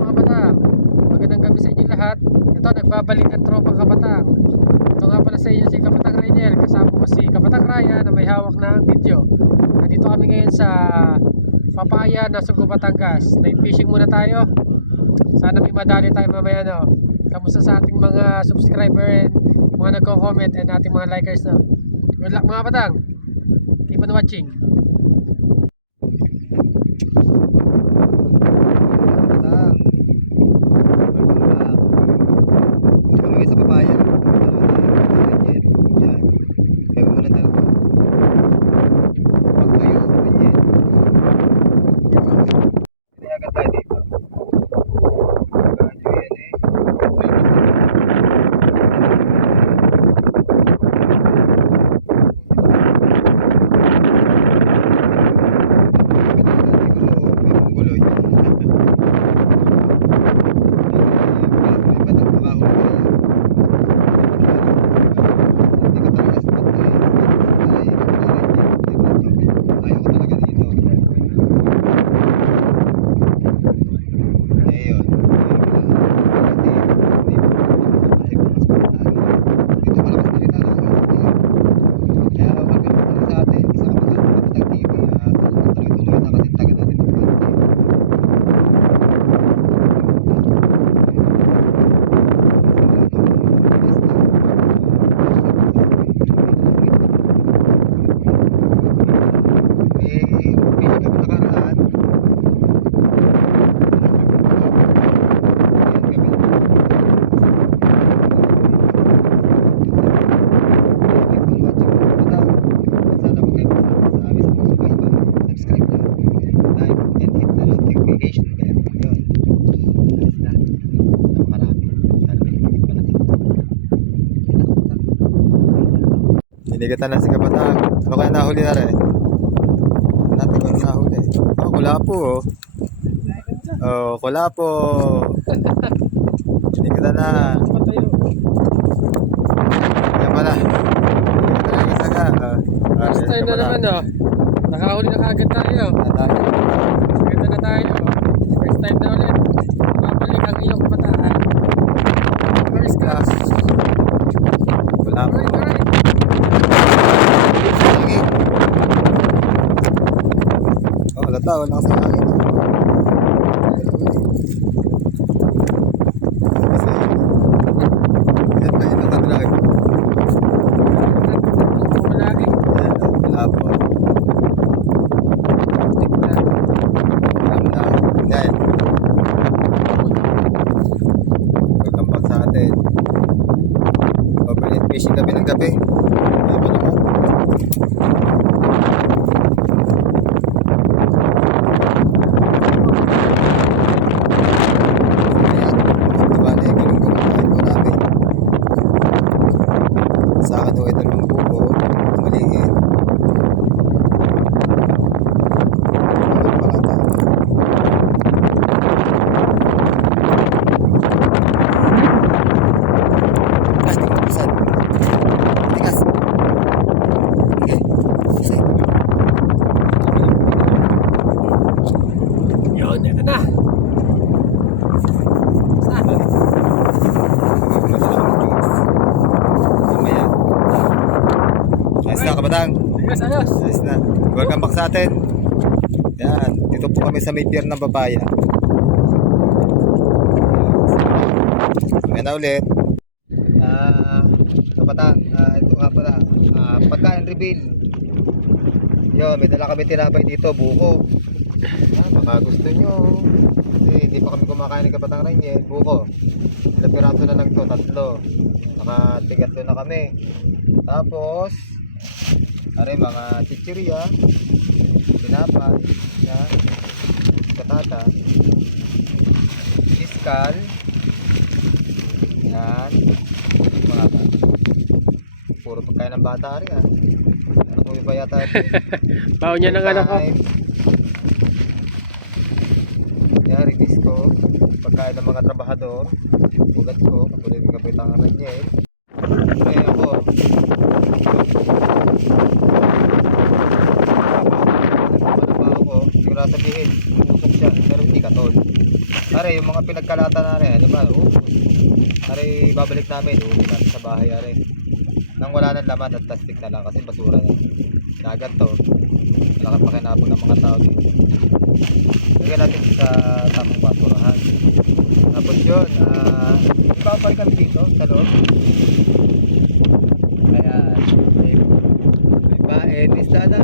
Mga batang, magandang gabi sa inyo lahat. Ito, nagbabalik ang tropang kapatang. Ito nga pala sa inyo si Kapatang Rainiel. Kasama ko si Kapatang Raya na may hawak ng video. Nandito kami ngayon sa Papaya, Nasugo, Batangas. Night fishing muna tayo. Sana may madali tayo mamaya no. Kamusta sa ating mga subscriber and mga nagko-comment and ating mga likers no. Good luck mga batang. Keep on watching. Inigatan na si Kapatang. Ano kaya nahuli na rin? Natin kung nahuli. Oh, kula po. Oh, oh kula po. Inigatan na. Yan pala. Inigatan na isaga. Oh, First time na naman oh. Nakahuli na kaagad tayo. Ganda na tayo. First time na ulit. Babalik ang iyong kabataan. First class. Kula po. Alright, alright. Hangin. Oh, halata. Wala kasi hangin. Yan pa yung nakadrag. Malaki. Yan, oh, wala po. Alam na. Yan. Welcome back sa atin. Overnight fishing kami ng gabi. Ay, pa naman. Ayan. Diba na yung ganun kumakain po namin. Sa akin ho, ito ng buko. na Maliit. Ano pala tayo? Tigas, tingnan mo saan. Tigas. Sige. Sige. Yun, ito na. Saan? Mamaya. Ayos na, kabatang. Tigas, ayos. Ayos na. Welcome back sa atin. Yan. Dito po kami sa may pier ng papaya. Kami na ulit. Ah, kapatang, ah, ito nga pala. Ah, pagkain reveal. Yo, may dala kami tinapay dito, buko. Ah, baka gusto nyo. Kasi hindi pa kami kumakain ng kapatang rin eh, buko. Ilang piraso na lang to, tatlo. Nakatigatlo na kami. Tapos, Are mga chichirya, tinapay, yan, katata, iskal, yan, mga bata. Puro pagkain ng bata rin ah. Ano ko ba yata? Baon niya ng anak ko. Yan, release ko. Pagkain ng mga trabahador. Ugat ko. Kapulid ng kapitangan niya eh. Kaya ako. Wala pa ako. Hindi ko na sabihin. Umusok siya. Pero hindi katol. Are, yung mga pinagkalatan na rin, di ba? Oh. Are, babalik namin. Uwi natin sa bahay, are. Nang wala ng laman at plastic na lang kasi basura na. Dagat to. Wala kang pakinabong ng mga tao dito. Lagyan natin sa tamang basurahan. Tapos yun, uh, ibabalik kami dito sa loob. Ayan. May, may baen, isda na.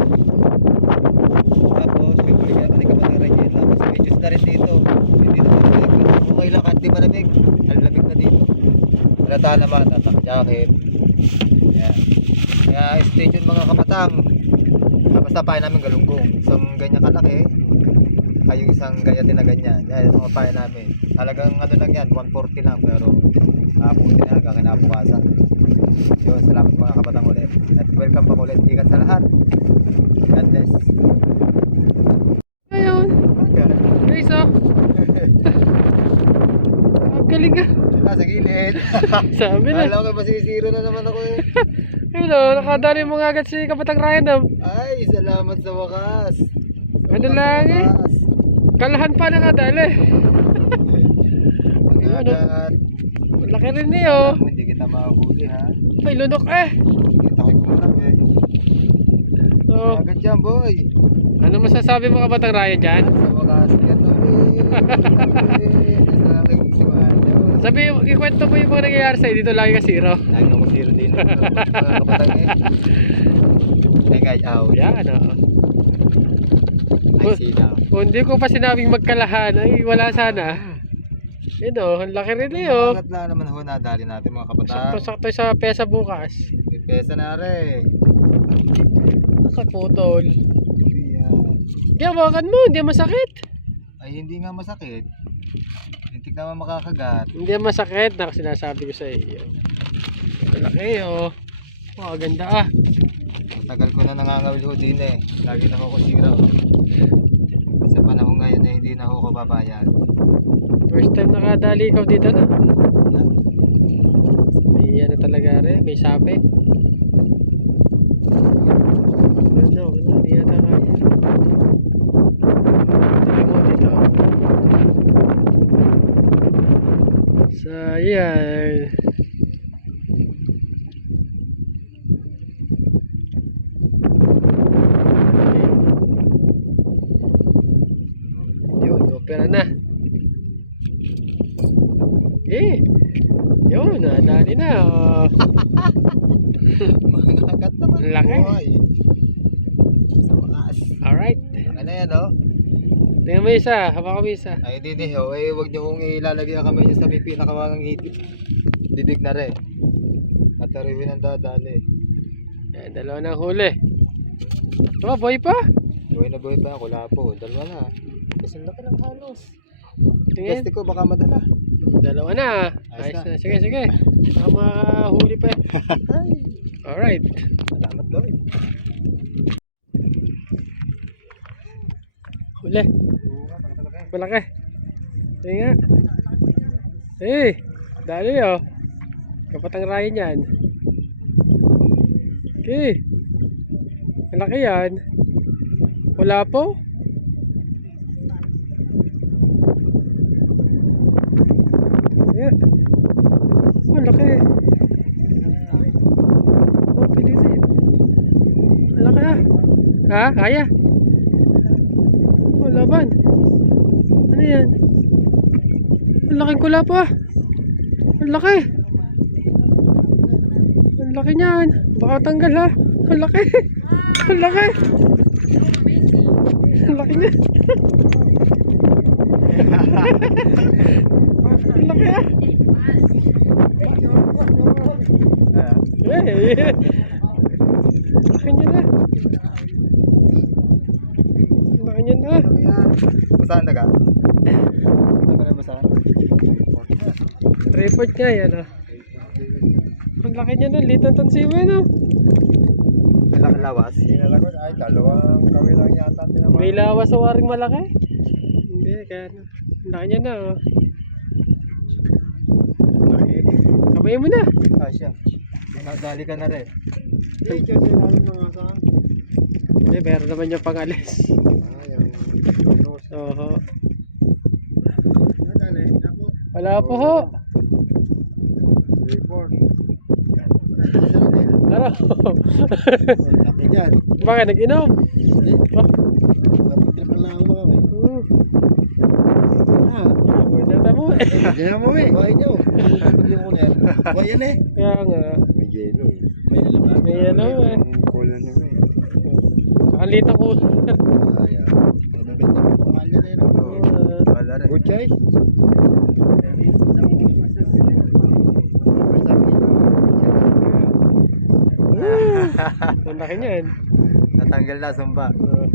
Tapos, may kuligan ka kapatang Rachel. Tapos, may juice na rin dito. Hindi na malamig. Okay lang kahit di malamig. Ang lamig na dito. Halata naman, tatak jacket. Ayan. Kaya, stay tuned mga kapatang. Ah, Basta pahay namin galunggong. Isang ganyan kalaki. Ay, yung isang gaya din na ganyan. Yan, yung mga pahay namin. Talagang ano lang yan, 140 lang. Pero, nakaputi na hanggang kinabukasan. Yun, salamat mga kapatang ulit. At welcome back ulit. Ingat sa lahat. God bless. Ayun. Guys, oh. Ang galing ah. Gilid. Sabi na. Alam ko masisiro na naman ako eh. Ayun oh, nakadali mo nga agad si Kapatang Ryan oh. Ay, salamat sa wakas. Sa Ano wakas, lang eh. wakas. Kalahan pa nakadali. Ang Ano? agad. Laki rin niyo. oh. Alam mo, Hindi kita makahuli ha. May lunok eh. Kita ko kumurang eh. Oh. Agad yan boy. Ano masasabi mo Kapatang Ryan dyan? Sa wakas yan ulit. Sabi, ikwento mo yung mga nangyayari sa'yo dito lagi ka zero. Lagi ako zero kapatang eh. Tengay out. Yan oh. Ay sila. Kung hindi ko pa sinabing magkalahan, ay wala sana. Yun oh, ang laki rin eh oh. Bakit lang naman ho nadali natin mga kabataan. Sakto-sakto sa pesa bukas. May pesa na rin. Nakaputol. Gawakan mo, hindi masakit. Ay hindi nga masakit. Naman makakagat. Hindi masakit na sinasabi ko sa iyo. Malaki oh. Oh, ganda ah. Tagal ko na nangangawil ho din eh. Lagi na ako kusira. Sa panahon ngayon na hindi na ako kababayan. First time nakadali ikaw dito na. Yan. May ano talaga rin, may sabi. 哎呀 Tingnan mo isa, haba ko isa. Ay hindi eh. Oh. Eh huwag niyo kong ilalagay ang kamay niyo sa may pinakawangang ngiti. Bibig na rin. At tarihin ang dadali. Yan, dalawa na huli. Oh, boy pa. Buhay na buhay pa ako. Lapo. Dalawa na. Kasi laki ng halos. Tingin. Peste ko baka madala. Dalawa na. Ayos Ayos na. na. Sige, sige. Baka mahuli pa. Ay. Alright. Salamat doon. Huli. Malaki. Sige nga. Eh, dali oh. Kapatang Ryan yan. Okay. Malaki yan. Wala po. Yeah. Oh, laki. Oh, pilitin. Laki ah. Ha? Kaya? Oh, laban. Ano yan? Ang laking kula pa. Ang laki. Ang laki niyan. Baka tanggal ha. Ang laki. Ang laki. Ang laki niya. Ang laki. Ah. Eh, laki niya na. Laki niya na. Basahan na ka? Ano ka na basahan? Report niya yan ah. Ang laki niya na. Litan tansi mo yun ah. Ilang lawas? Inalagot ay dalawang kawin lang yata tinamaan. May lawas sa waring malaki? Hindi, kaya na. Ang laki niya na oh. Kamay mo na. Ah, siya. Nadali ka na rin. Ay, kasi namin mga saan. Hindi, meron naman yung pangalis. Ah, yung... Oho. Wala po ho. Report. Ano? Laki dyan. Bakit nag-inom? Oh. Napagtrip na lang mga. Hmm. Ah. Na mo eh. Diyan mo eh. Buhay nyo. Kapag yung kuner. Buhay yan eh. Kaya nga. May yelo eh. May alaman. May ano eh. Kulan nyo eh. Ang lita ko. Ay, ah. Yan eh. Wala rin. Good choice. Ang laki niyan. Natanggal na sumba. Uh,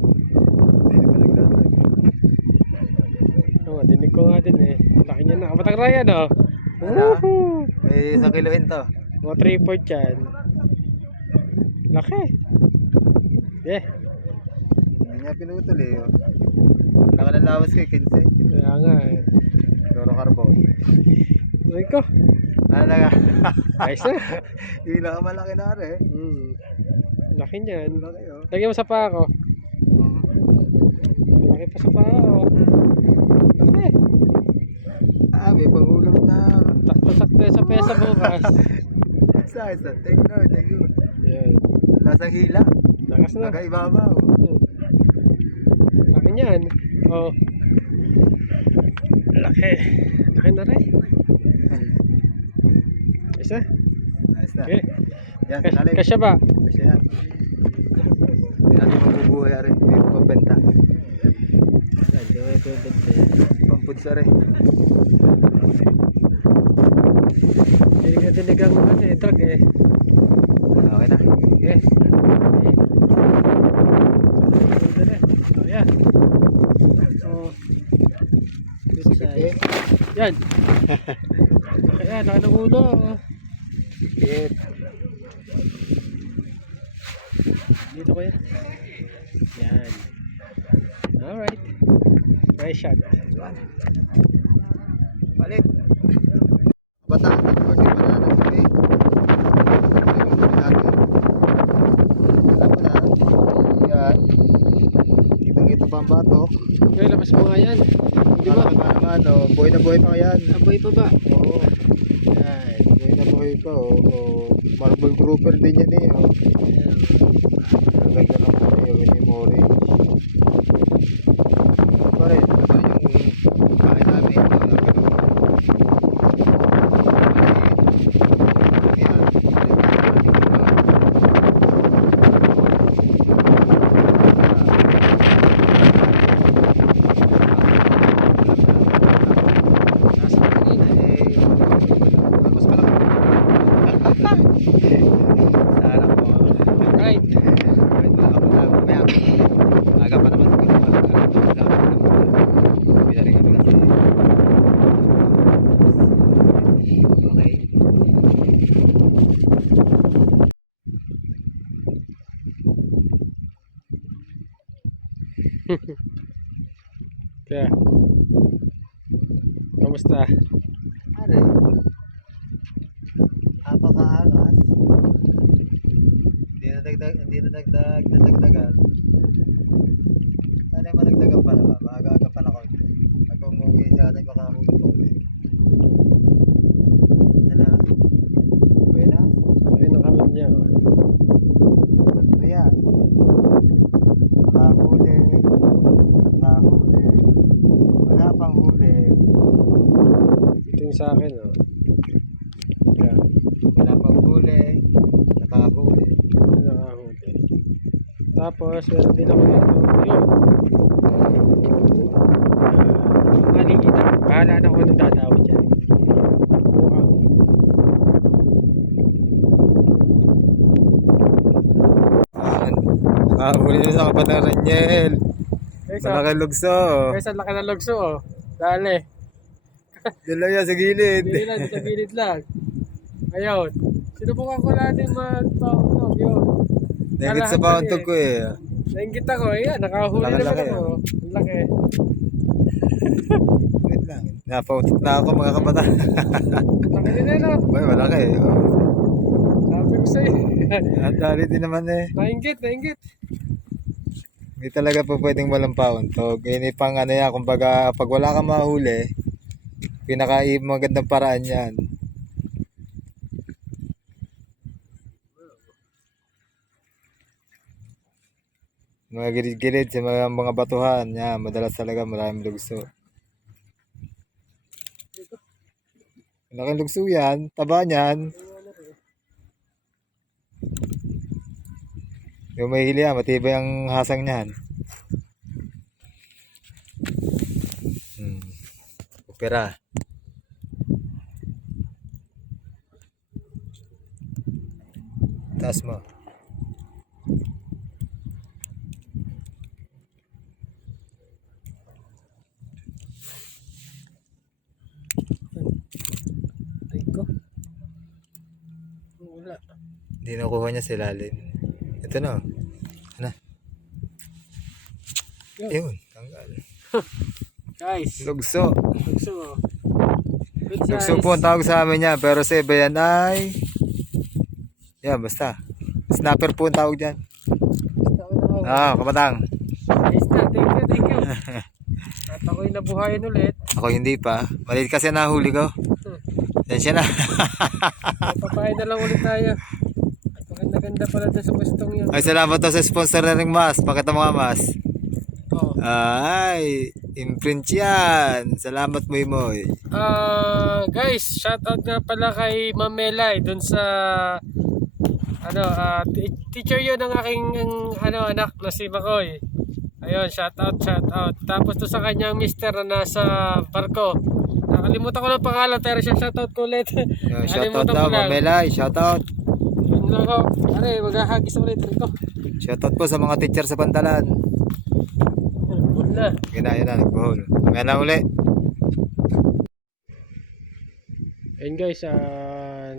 oh, dinig ko nga din eh. Ang laki niyan na. Kapatang Ryan oh. Ano? Woohoo! May isang to. Mga 3 port yan. Laki. Yeah. Hindi niya pinutol eh. oh. Nakalalawas kay 15. Kaya nga eh. Fluorocarbon. Ay ko. Nga? Ayos na. Yung malaki na rin. Hmm. Laki niyan. Laki oh. Lagyan mo sa paa ko. Mm. Malaki pa sa paa ko. Laki. Ah, may pangulam na. Takto-sakto sa pesa bukas. Sa isa. Thank you. Thank you. Yan. Lasang hila. Lakas na. Nagaibabaw. Hmm. Laki niyan. Oh. Laki. Laki na rin. Isa. Nice na. Okay. Yan, Kas nalim. kasya ba? Kasi yan. Hindi natin mabubuhay rin. Hindi ito pambenta. Hindi ko ito bente. Pampudsa rin. Hindi ka dinig ang ano eh, truck eh. Okay na. Okay. Ganda na. Oh, yeah. Oh. Good. Yan. Kaya, laki ng ulo. oh. Hit. Dito ko yan. Alright. Nice shot. Balik. Bata. Pwede pa na ng tubig. Tingnan natin. Alam mo na. Yan. Kitang-kita pa ang batok. Okay, labas mo nga yan. Di ba? Oh. Buhay na buhay pa yan. Aboy pa ba? Oo. Yan. Buhay na buhay pa, oh. oh. Marble grouper din yan eh, oh. Ang ganda ng buhay, oh. Yung orange. Ito pa rin. Ito yung kain namin. Ito na Nasa kanina. Mas malaki. Sana po. Right. Wait, wala ka pa lang. Mamaya. Aga pa naman siguro. Aga pa naman. Pinari kami kasi. Okay. Kaya. Kamusta? Are. Napakaangas. Hindi na dagdag, hindi na dagdag, nadagdagan. Sana yung madagdagan pa naman, maaga-aga pa na konti. Pag umuwi sana yung makahuli ko ulit. Ano? Buenas? Ay, nakamit niya. oh. Ba't yan? Nakahuli. Nakahuli. Wala pang huli. Ito yung sa akin, oh. Kaya, Wala pang huli. Nakahuli. nakahuli. Tapos, meron din ako dito. Yun. Uh, maliit. Bahala na ako nung dadawa dyan. Nakahuli na sa kapatang Raniel. Malaki lugso. Ang laki ng lugso, oh. Dali. Diyan lang yan sa gilid. Hindi lang, sa gilid lang. Ayun. Sinubukan ko natin mag-paunog yun. Nagit sa pauntog eh. ko eh. Nainggit ako, ayan, nakahuli naman ako. Ang laki. Wait lang. Napautot na ako mga kabataan. Laki din eh, no? Boy, malaki. Oh. Sabi ko sa'yo. Ang dali din naman eh. nainggit, nainggit. Hindi talaga po pwedeng walang pauntog. Yun eh, pang ano yan, kumbaga pag wala kang mahuli, Pinaka magandang paraan yan. Mga gilid-gilid sa mga, mga batuhan. Yan, madalas talaga maraming lugso. Malaking lugso yan. Taba niyan. Yung may hili yan, matibay ang hasang niyan. Hmm. Opera. Taas mo. Ay ko. Wala. Hindi nakuha niya sa ilalim. Ito na. oh. Ano? Yun. Tanggal. Guys, Lugso. lugso. Good Lugso po ang tawag sa amin niya. Pero sa iba yan ay... Yan, basta. Snapper po ang tawag dyan. Ah, kabatang. Ayos na, thank you, thank you. At ako'y nabuhayan ulit. Ako hindi pa. Maliit kasi nahuli ko. Yan siya na. Papain na lang ulit tayo. Maganda-ganda pala doon sa pwestong yun. Ay, salamat to sa sponsor na ring mas. Pakita mo nga mas. Oh. Ay, imprint yan. Salamat mo Imoy. Ah, guys, shoutout nga pala kay Mamelay doon sa ano, t- teacher 'yon ng aking ano anak na si Makoy. Ayun, shoutout, shoutout. Tapos to sa kanyang mister na nasa barko. Nakalimutan ko ng pangalan pero siya shoutout ko ulit. Yan, shoutout Nakalimutan daw, ko. Mamelay. Shoutout. Yun lang ako. Are, maghahagis ulit rito. Shoutout po sa mga teacher sa Pantalan. Yun na. Yun na, yun na. Nagbuhol. Kaya na uli. Ayun guys, ah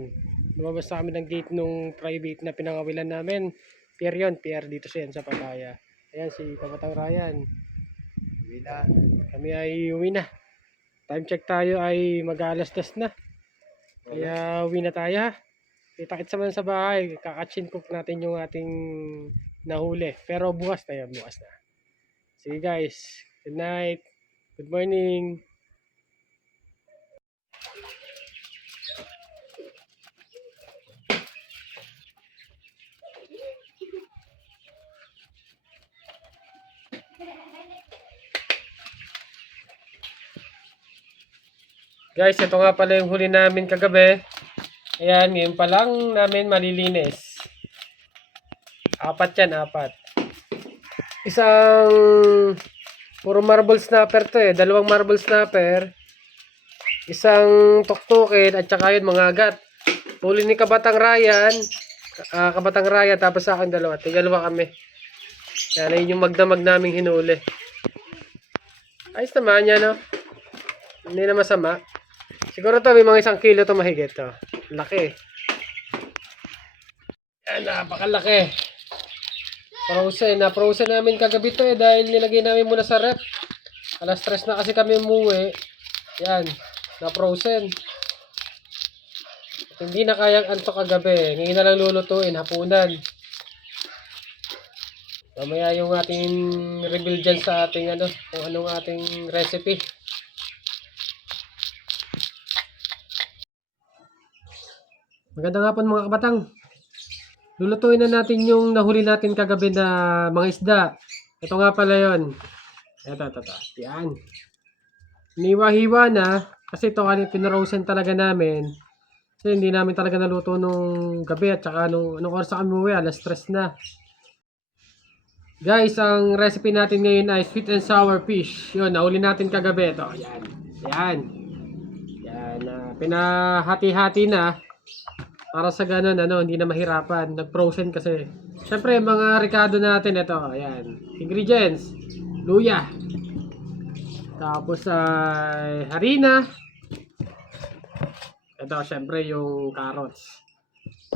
lumabas na kami ng gate nung private na pinangawilan namin. Pier yun, pier dito siya sa Pataya. Ayan si Kapatang Ryan. Uwi na. Kami ay uwi na. Time check tayo ay mag-alas das na. Kaya uwi na tayo ha. Kita-kits naman sa bahay. Kakachin cook natin yung ating nahuli. Pero bukas na yan, bukas na. Sige guys, good night. Good morning. Guys, ito nga pala yung huli namin kagabi. Ayan, ngayon pa lang namin malilinis. Apat yan, apat. Isang puro marble snapper to eh. Dalawang marble snapper. Isang tuktukin at saka yun mga agat. Huli ni Kabatang Ryan. ah, Kabatang Ryan tapos sa akin dalawa. Tigalawa kami. Yan, ayun yung magdamag naming hinuli. Ayos naman yan, no? Hindi na masama. Siguro to may mga isang kilo to mahigit to. Laki. Yan, napakalaki. Frozen. Na-frozen namin kagabi to eh dahil nilagay namin muna sa rep. Alas stress na kasi kami umuwi. Yan. Na-frozen. Hindi na kayang antok kagabi. Ngayon na lang lulutuin. Hapunan. Mamaya yung ating reveal dyan sa ating ano, kung anong ating recipe. Magandang hapon mga kabatang. Lulutuin na natin yung nahuli natin kagabi na mga isda. Ito nga pala yon. Ito, ito, ito. Yan. Niwa-hiwa na. Kasi ito kanina pinarosen talaga namin. Kasi hindi namin talaga naluto nung gabi at saka nung anong oras kami umuwi. Alas stress na. Guys, ang recipe natin ngayon ay sweet and sour fish. Yun, nahuli natin kagabi. Ito, yan. Yan. Yan. ah, pinahati-hati na. Para sa ganun, ano, hindi na mahirapan. Nag-frozen kasi. Siyempre, mga ricado natin, ito, ayan. Ingredients. Luya. Tapos ay harina. Ito, siyempre, yung carrots.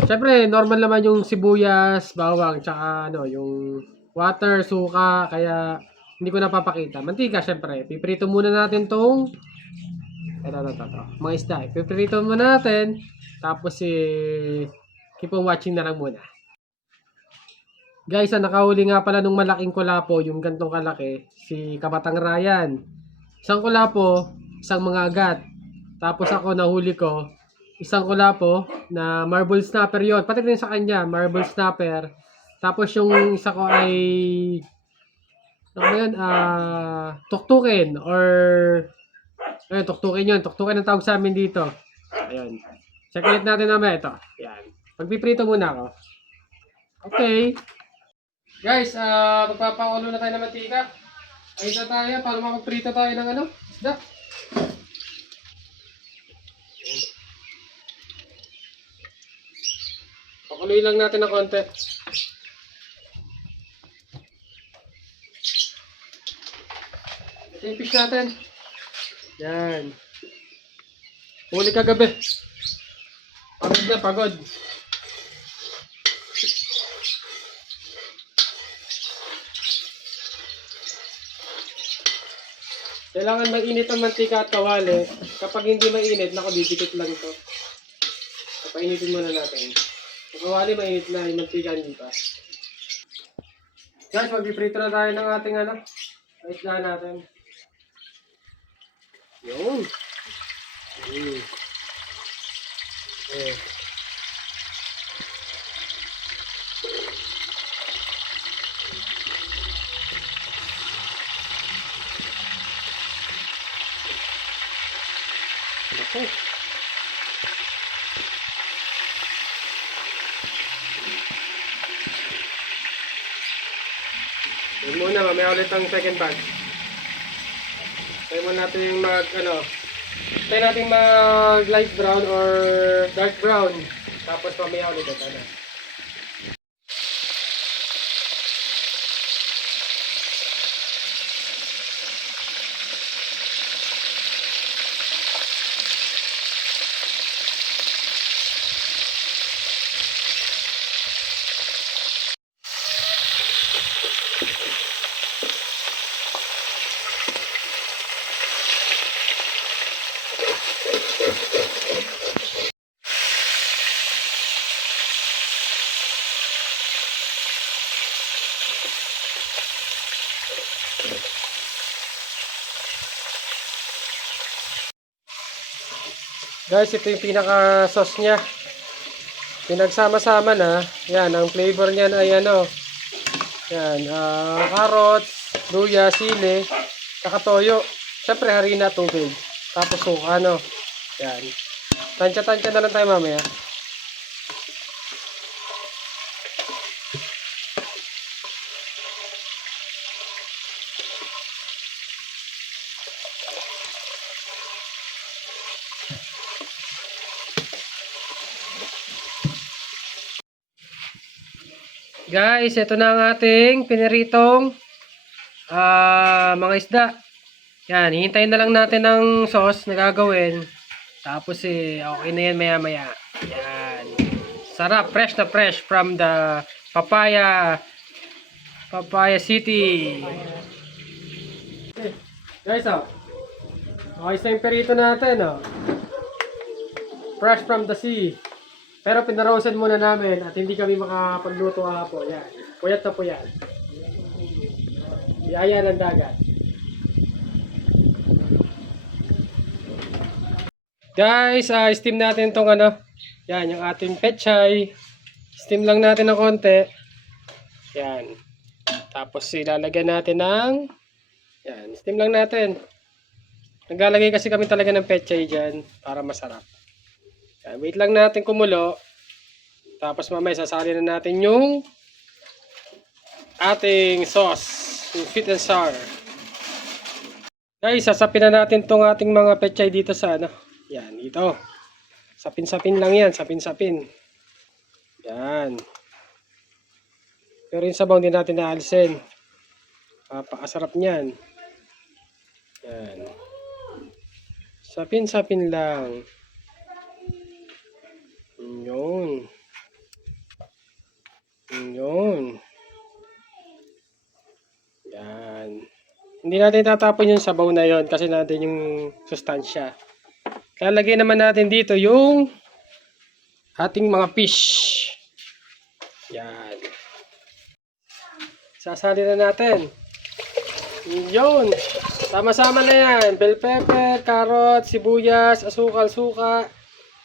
Siyempre, normal naman yung sibuyas, bawang, tsaka ano, yung water, suka, kaya hindi ko napapakita. Mantika, siyempre. Piprito muna natin tong ito, ito, ito. Mga isda. Piprito muna natin. Tapos si keep on watching na lang muna. Guys, ang nakahuli nga pala nung malaking kulapo, yung gantong kalaki, si Kabatang Ryan. Isang kulapo, isang mga agat. Tapos ako nahuli ko isang kulapo na marble snapper yon. Pati rin sa kanya, marble snapper. Tapos yung isa ko ay ano yan? Ah, tuktukin or ayun, tuktukin yun. Tuktukin ang tawag sa amin dito. Ayun. Check ulit natin naman ito. Yan. Magpiprito muna ako. Okay. Guys, ah magpapakulo na tayo ng mantika. Ayun na tayo para makapagprito tayo ng ano? Isda. Pakuloy lang natin ng konti. Ito yung fish natin. Yan. Huli kagabi. Pagod na, pagod. Kailangan mainit ang mantika at kawali. Kapag hindi mainit, nako didikit lang to. Papainitin muna natin. Ang kawali mainit na, yung mantika hindi pa. Guys, magpiprito na tayo ng ating ano, isda natin. Yun. Mm. Eh. Okay. Yun muna, mamaya ulit ang second batch. Tayo muna natin mag, ano, tayo natin mag light brown or dark brown. Tapos mamaya ulit ano. Guys, ito yung pinaka sauce niya. Pinagsama-sama na. Yan, ang flavor niyan ay ano. Yan, ah, carrots, luya, sili, saka toyo. Siyempre, harina, tubig. Tapos suka, ano. Yan. Tansya-tansya na lang tayo mamaya. Guys, ito na ang ating piniritong ah mga isda. Yan, hihintayin na lang natin ng sauce na gagawin. Tapos eh, okay na yan maya maya. Yan. Sarap, fresh na fresh from the Papaya Papaya City. Guys, oh. Okay na yung perito natin, oh. Fresh from the sea. Pero pinarosen muna namin at hindi kami makapagluto hapon. Yan. Puyat na puyat. Biyaya ng dagat. Guys, ah steam natin tong ano. Yan, yung ating pechay. Steam lang natin ng konti. Yan. Tapos ilalagyan natin ng yan, steam lang natin. Naglalagay kasi kami talaga ng pechay dyan para masarap. Yan, wait lang natin kumulo. Tapos mamaya sasali na natin yung ating sauce. Yung sweet and sour. Guys, sasapin na natin tong ating mga pechay dito sa ano. Yan, dito. Sapin-sapin lang yan. Sapin-sapin. Yan. Pero yung sabaw hindi natin naalisin. Papakasarap niyan. Yan. Sapin-sapin lang. Yun. Yun. Yan. Hindi natin tatapon yung sabaw na yon kasi natin yung sustansya. Kaya lagyan naman natin dito yung ating mga fish. Yan. Sasali na natin. Yun. Sama-sama na yan. Bell pepper, carrot, sibuyas, asukal, suka,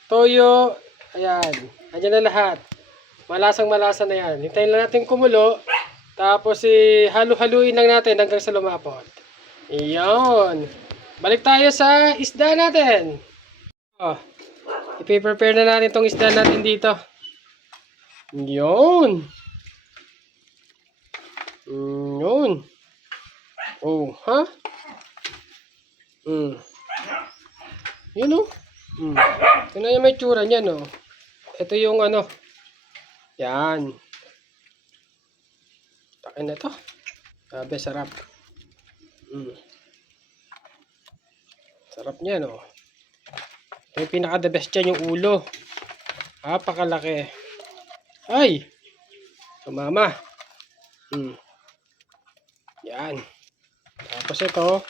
toyo. Ayan. Andiyan na lahat. Malasang malasa na yan. Hintayin lang natin kumulo. Tapos si halu-haluin lang natin hanggang sa lumapot. Iyon. Balik tayo sa isda natin. Oh. I-prepare na natin tong isda natin dito. Mm, Yun. Oh, ha? Mm. Yun oh. Mm. Tingnan yung may tsura niyan oh. Ito yung ano. Yan. Takin na to. Sabi, sarap. Mm. Sarap niyan oh. Ito yung pinaka the best dyan yung ulo. Napakalaki. Ay! Sumama. Mm. Yan. Tapos ito.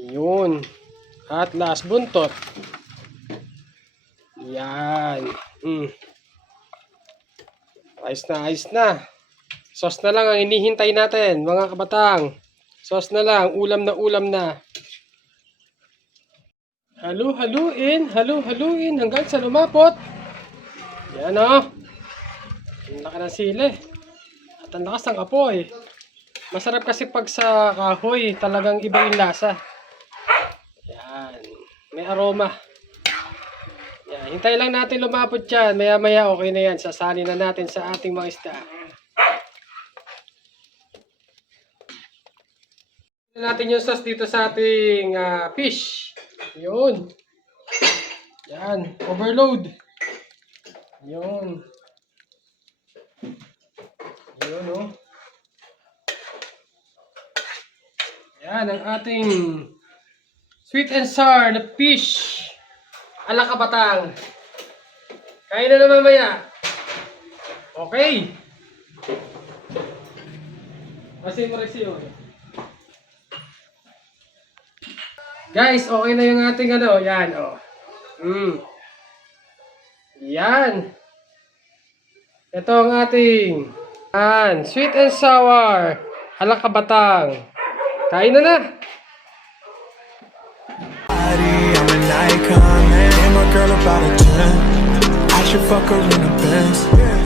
Yun. At last, buntot. Yan. Mm. Ayos na, ayos na. Sauce na lang ang hinihintay natin, mga kabatang. Sauce na lang, ulam na ulam na. Halu-haluin, halu-haluin hanggang sa lumapot. Yan o. Ang laki ng sili. At ang lakas ng apoy. Masarap kasi pag sa kahoy, talagang iba yung lasa. May aroma. Yan. Hintay lang natin lumapot yan. Maya maya okay na yan. Sasali na natin sa ating mga isda. Natin yung sauce dito sa ating ah, fish. Yun. Yan. Overload. Yun. Yun, oh. Yan, ang ating sweet and sour na fish. Ala kabatang. Kain na na mamaya. Okay. Kasi mo rin. Guys, okay na yung ating ano. Yan, oh. Mm. Yan. Ito ang ating yan, sweet and sour. Ala kabatang. Kain na na. I'm an icon. And my girl about a 10. I should fuck her in the Benz.